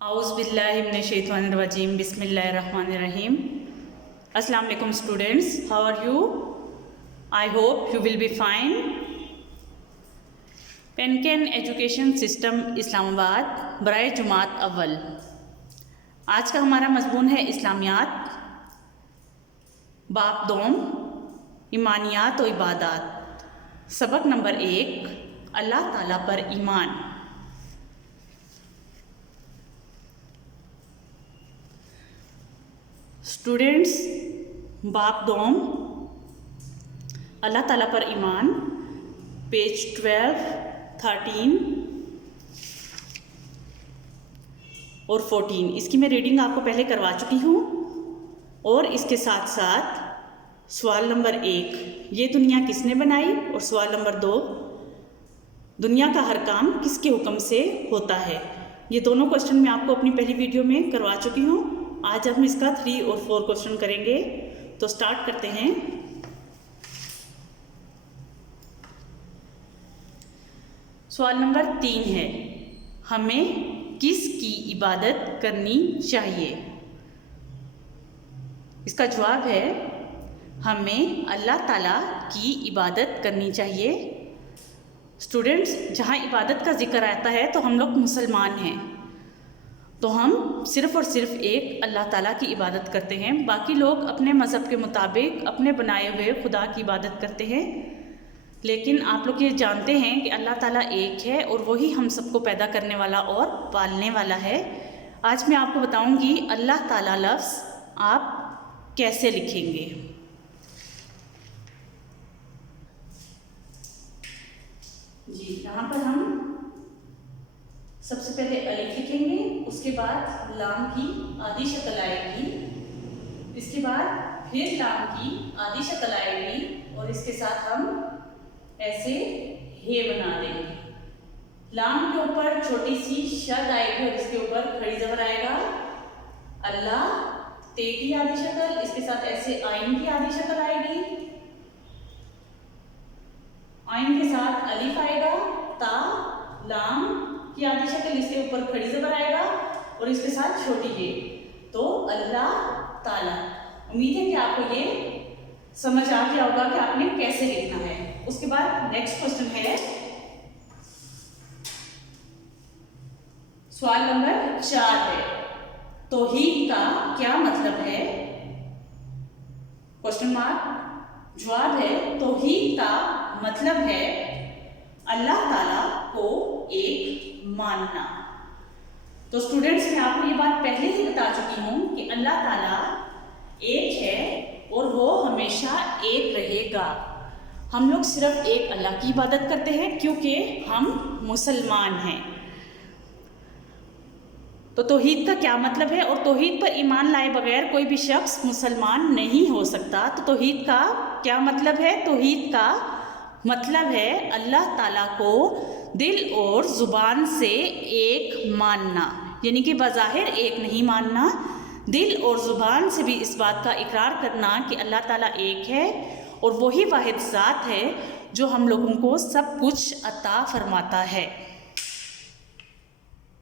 औज़ुबिल्लाहिमिनश्शैतानिर्रजीम बिस्मिल्लाहिर्रहमानिर्रहीम। अस्सलाम वालेकुम students, how are you? I hope you will be fine. पेनकेन एजुकेशन सिस्टम इस्लामाबाद बराए जुमात अव्वल। आज का हमारा मज़मून है इस्लामियात, बाब दोम, ईमानियात और इबादात। सबक नंबर 1, अल्लाह ताला पर ईमान। स्टूडेंट्स, बाब दोम, अल्लाह ताला पर ईमान, पेज 12, 13 और 14। इसकी मैं रीडिंग आपको पहले करवा चुकी हूँ। और इसके साथ साथ सवाल नंबर 1, ये दुनिया किसने बनाई, और सवाल नंबर 2, दुनिया का हर काम किसके हुक्म से होता है। ये दोनों क्वेश्चन मैं आपको अपनी पहली वीडियो में करवा चुकी हूँ। आज हम इसका 3 और 4 क्वेश्चन करेंगे। तो स्टार्ट करते हैं। सवाल नंबर 3 है, हमें किसकी इबादत करनी चाहिए। इसका जवाब है, हमें अल्लाह ताला की इबादत करनी चाहिए। स्टूडेंट्स, जहाँ इबादत का जिक्र आता है तो हम लोग मुसलमान हैं, तो हम सिर्फ़ और सिर्फ एक अल्लाह ताला की इबादत करते हैं। बाकी लोग अपने मज़हब के मुताबिक अपने बनाए हुए खुदा की इबादत करते हैं। लेकिन आप लोग ये जानते हैं कि अल्लाह ताला एक है और वही हम सबको पैदा करने वाला और पालने वाला है। आज मैं आपको बताऊंगी अल्लाह ताला लफ्ज़ आप कैसे लिखेंगे। जी, यहाँ पर हम सबसे पहले अलिफ लिखेंगे, उसके बाद लाम की आधी शक्ल आएगी, इसके बाद फिर लाम की आधी शक्ल आएगी और इसके साथ हम ऐसे हे बना देंगे। लाम के ऊपर छोटी सी शद आएगी और इसके ऊपर खड़ी ज़बर आएगा। अल्लाह, ते की आधी शक्ल, इसके साथ ऐसे आइन की आधी शक्ल आएगी, आइन के साथ अलिफ आएगा, ता, लाम की आधी शक्ल, इसके ऊपर खड़ी ज़बर आएगा और इसके साथ छोटी ये, तो अल्लाह ताला। उम्मीद है कि आपको ये समझ आ गया होगा कि आपने कैसे लिखना है। उसके बाद नेक्स्ट क्वेश्चन है सवाल नंबर 4 है, तौहीद का क्या मतलब है। Question mark. जवाब है, तौहीद का मतलब है अल्लाह ताला को एक मानना। तो स्टूडेंट्स, मैं आपको ये बात पहले ही बता चुकी हूँ कि अल्लाह ताला एक है और वो हमेशा एक रहेगा। हम लोग सिर्फ एक अल्लाह की इबादत करते हैं क्योंकि हम मुसलमान हैं। तो तौहीद का क्या मतलब है, और तौहीद पर ईमान लाए बगैर कोई भी शख्स मुसलमान नहीं हो सकता। तो तौहीद का क्या मतलब है? तौहीद का मतलब है अल्लाह ताला को दिल और ज़ुबान से एक मानना, यानी कि बज़ाहिर एक नहीं मानना, दिल और ज़ुबान से भी इस बात का इकरार करना कि अल्लाह ताला एक है और वही वाहिद ज़ात है जो हम लोगों को सब कुछ अता फरमाता है।